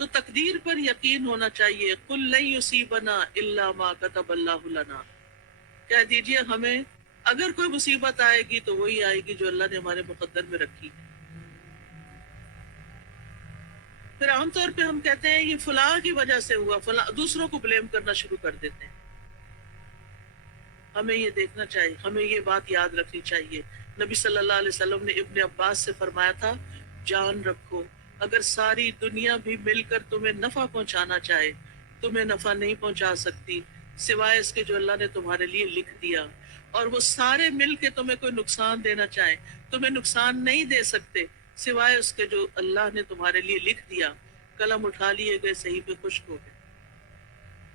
تو تقدیر پر یقین ہونا چاہیے. قل لن یصیبنا الا ما كتب اللہ لنا، کہہ دیجئے ہمیں اگر کوئی مصیبت آئے گی تو وہی آئے گی جو اللہ نے ہمارے مقدر میں رکھی ہے. پھر عام طور پہ ہم کہتے ہیں یہ فلاں کی وجہ سے ہوا، فلاں، دوسروں کو بلیم کرنا شروع کر دیتے ہیں. ہمیں یہ دیکھنا چاہیے، ہمیں یہ بات یاد رکھنی چاہیے. نبی صلی اللہ علیہ وسلم نے ابن عباس سے فرمایا تھا جان رکھو اگر ساری دنیا بھی مل کر تمہیں نفع پہنچانا چاہے تمہیں نفع نہیں پہنچا سکتی سوائے اس کے جو اللہ نے تمہارے لیے لکھ دیا، اور وہ سارے مل کے تمہیں کوئی نقصان دینا چاہے تمہیں نقصان نہیں دے سکتے سوائے اس کے جو اللہ نے تمہارے لیے لکھ دیا. قلم اٹھا لیے گئے، صحیح پہ خشک ہو گئے.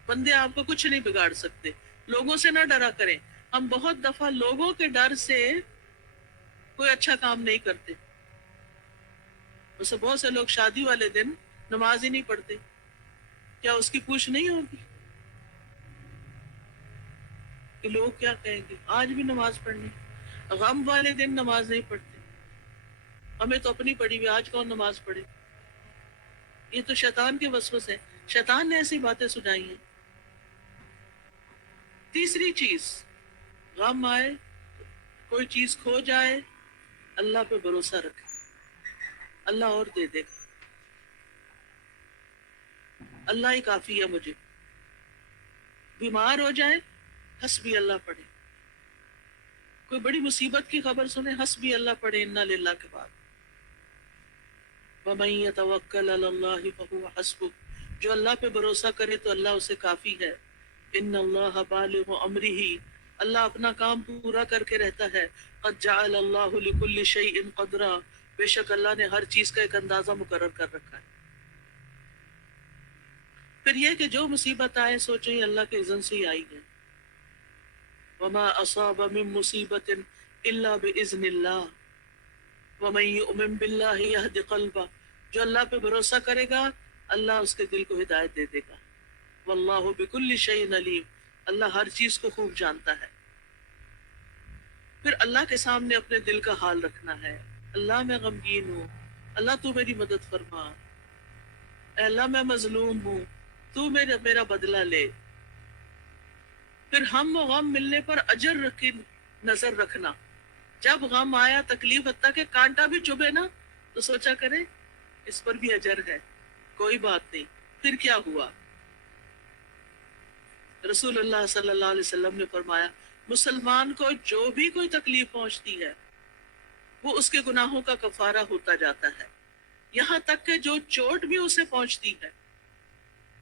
بندے آپ کو کچھ نہیں بگاڑ سکتے. لوگوں سے نہ ڈرا کریں. ہم بہت دفعہ لوگوں کے ڈر سے کوئی اچھا کام نہیں کرتے. ویسے بہت سے لوگ شادی والے دن نماز ہی نہیں پڑھتے. کیا اس کی پوچھ نہیں ہوگی کہ لوگ کیا کہیں گے؟ آج بھی نماز پڑھنی. غم والے دن نماز نہیں پڑھتے. ہمیں تو اپنی پڑھی ہوئی، آج کون نماز پڑھے؟ یہ تو شیطان کے وسوسے ہیں. شیطان نے ایسی باتیں سنائی ہیں. تیسری چیز، غم آئے، کوئی چیز کھو جائے، اللہ پہ بھروسہ رکھے، اللہ اور دے دے گا. اللہ ہی کافی ہے مجھے. بیمار ہو جائے حسبی اللہ پڑھے. کوئی بڑی مصیبت کی خبر سنے حسبی اللہ پڑھے انا للہ کے بعد. وَمَن يَتَوَكَّلْ عَلَى اللَّهِ فَهُوَ حَسْبُهُ، جو اللہ پہ بھروسہ کرے تو اللہ اسے کافی ہے. ان اللہ بالغ امرہ، اللہ اپنا کام پورا کر کے رہتا ہے. قد جعل اللہ لکل شیء قدرا، بے شک اللہ نے ہر چیز کا ایک اندازہ مقرر کر رکھا ہے. پھر یہ کہ جو مصیبت آئے سوچیں یہ اللہ کے اذن سے ہی آئی ہے. وما اصاب من مصیبت الا باذن اللہ ومن یؤمن باللہ یہد قلبہ، جو اللہ پہ بھروسہ کرے گا اللہ اس کے دل کو ہدایت دے دے گا. واللہ بکل شیء علیم، اللہ ہر چیز کو خوب جانتا ہے. پھر اللہ کے سامنے اپنے دل کا حال رکھنا ہے. اللہ میں غمگین ہوں، اللہ تو میری مدد فرما. اے اللہ میں مظلوم ہوں، تو میرا بدلہ لے. پھر ہم و غم ملنے پر اجر کی نظر رکھنا. جب غم آیا، تکلیف، حتیٰ کہ کانٹا بھی چبھے نا تو سوچا کرے اس پر بھی اجر ہے، کوئی بات نہیں. پھر کیا ہوا؟ رسول اللہ صلی اللہ علیہ وسلم نے فرمایا مسلمان کو جو بھی کوئی تکلیف پہنچتی ہے وہ اس کے گناہوں کا کفارہ ہوتا جاتا ہے. یہاں تک کہ جو چوٹ بھی اسے پہنچتی ہے،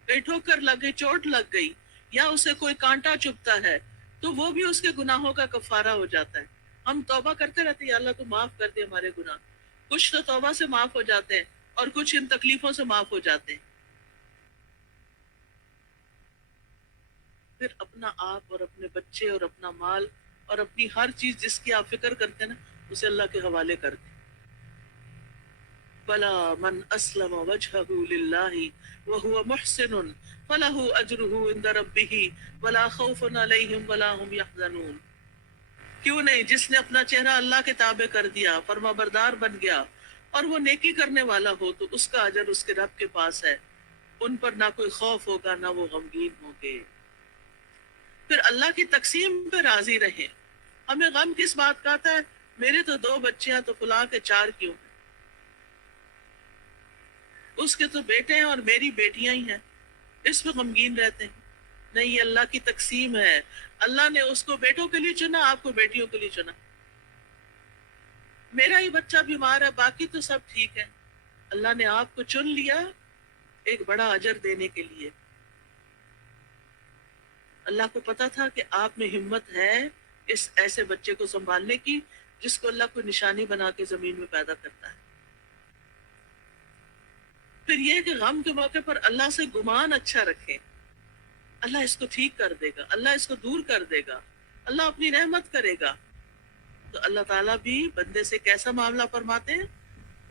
کہیں ٹھوکر لگ گئی، چوٹ لگ گئی، یا اسے کوئی کانٹا چبھتا ہے تو وہ بھی اس کے گناہوں کا کفارہ ہو جاتا ہے. ہم توبہ کرتے رہتے ہیں یا اللہ تو معاف کر دے ہمارے گناہ. کچھ تو توبہ سے معاف ہو جاتے ہیں اور کچھ ان تکلیفوں سے معاف ہو جاتے ہیں. پھر اپنا آپ اور اپنے بچے اور اپنا مال اور اپنی ہر چیز جس کی آپ فکر کرتے ہیں نا اسے اللہ کے حوالے کر دیں. بلا من اسلم وجهه لله وهو محسن فله اجره عند ربه ولا خوف عليهم ولا هم يحزنون. کیوں نہیں، جس نے اپنا چہرہ اللہ کے تابع کر دیا، فرما بردار بن گیا اور وہ نیکی کرنے والا ہو تو اس کا اجر اس کے رب کے پاس ہے. ان پر نہ کوئی خوف ہوگا نہ وہ غمگین ہوں گے. پھر اللہ کی تقسیم پہ راضی رہیں. ہمیں غم کس بات کا آتا ہے؟ میرے تو 2 بچے ہیں تو فلاں کے 4 کیوں ہیں، اس کے تو بیٹے ہیں اور میری بیٹیاں ہی ہیں، اس پہ غمگین رہتے ہیں. نہیں، یہ اللہ کی تقسیم ہے. اللہ نے اس کو بیٹوں کے لیے چنا، آپ کو بیٹیوں کے لیے چنا. میرا ہی بچہ بیمار ہے، باقی تو سب ٹھیک ہے. اللہ نے آپ کو چن لیا ایک بڑا اجر دینے کے لیے. اللہ کو پتا تھا کہ آپ میں ہمت ہے اس ایسے بچے کو سنبھالنے کی جس کو اللہ کو نشانی بنا کے زمین میں پیدا کرتا ہے. پھر یہ کہ غم کے موقع پر اللہ سے گمان اچھا رکھیں. اللہ اس کو ٹھیک کر دے گا، اللہ اس کو دور کر دے گا، اللہ اپنی رحمت کرے گا. تو اللہ تعالیٰ بھی بندے سے کیسا معاملہ فرماتے ہیں؟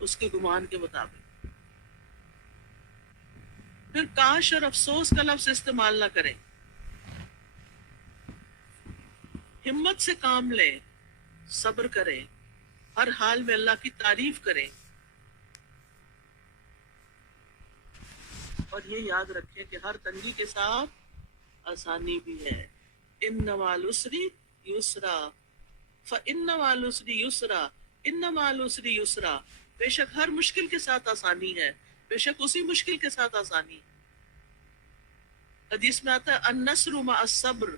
اس کے گمان کے مطابق. پھر کاش اور افسوس کا لفظ استعمال نہ کریں. ہمت سے کام لیں، صبر کریں، ہر حال میں اللہ کی تعریف کریں. اور یہ یاد رکھیں کہ ہر تنگی کے ساتھ آسانی بھی ہے. ان مع العسر یسرا فان مع العسر یسرا ان مع العسر یسرا. بے شک ہر مشکل کے ساتھ آسانی ہے، بے شک اسی مشکل کے ساتھ آسانی ہے. حدیث میں آتا ہے النصر مع الصبر،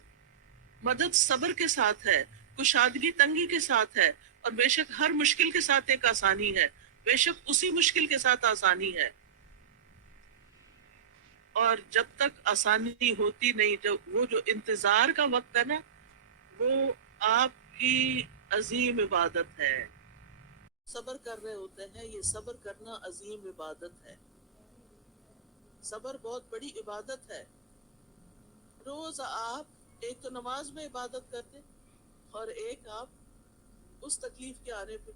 مدد صبر کے ساتھ ہے، کشادگی تنگی کے ساتھ ہے، اور بے شک ہر مشکل کے ساتھ ایک آسانی ہے، بے شک اسی مشکل کے ساتھ آسانی ہے. اور جب تک آسانی ہوتی نہیں، جو انتظار کا وقت ہے نا، وہ آپ کی عظیم عبادت ہے. صبر کر رہے ہوتے ہیں، یہ صبر کرنا عظیم عبادت ہے. صبر بہت بڑی عبادت ہے. روز آپ ایک تو نماز میں عبادت کرتے، اور ایک آپ اس تکلیف کے آنے پہ.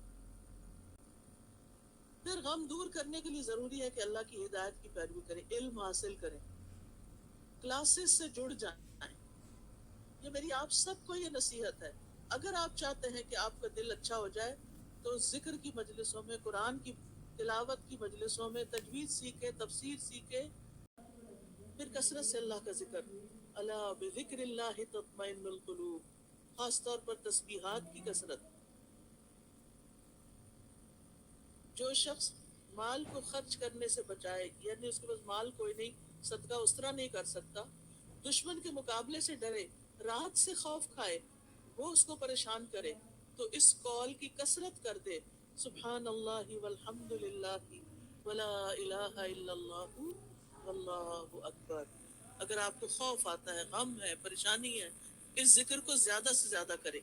پھر غم دور کرنے کے لیے ضروری ہے کہ اللہ کی ہدایت کی پیروی کریں، علم حاصل کریں، کلاسز سے جڑ جائیں. یہ میری آپ سب کو یہ نصیحت ہے. اگر آپ چاہتے ہیں کہ آپ کا دل اچھا ہو جائے تو ذکر کی مجلسوں میں، قرآن کی تلاوت کی مجلسوں میں تجوید سیکھیں، تفسیر سیکھیں، پھر کثرت سے اللہ کا ذکر. الا بذکر اللہ تطمئن القلوب، خاص طور پر تسبیحات کی کثرت. جو شخص مال کو خرچ کرنے سے بچائے، یعنی اس کے پاس مال کوئی نہیں، صدقہ اس طرح نہیں کر سکتا، دشمن کے مقابلے سے ڈرے، رات سے خوف کھائے، وہ اس کو پریشان کرے، تو اس قول کی کثرت کر دے، سبحان اللہ والحمد للہ ولا الہ الا اللہ واللہ اکبر. اگر آپ کو خوف آتا ہے، غم ہے، پریشانی ہے، اس ذکر کو زیادہ سے زیادہ کرے.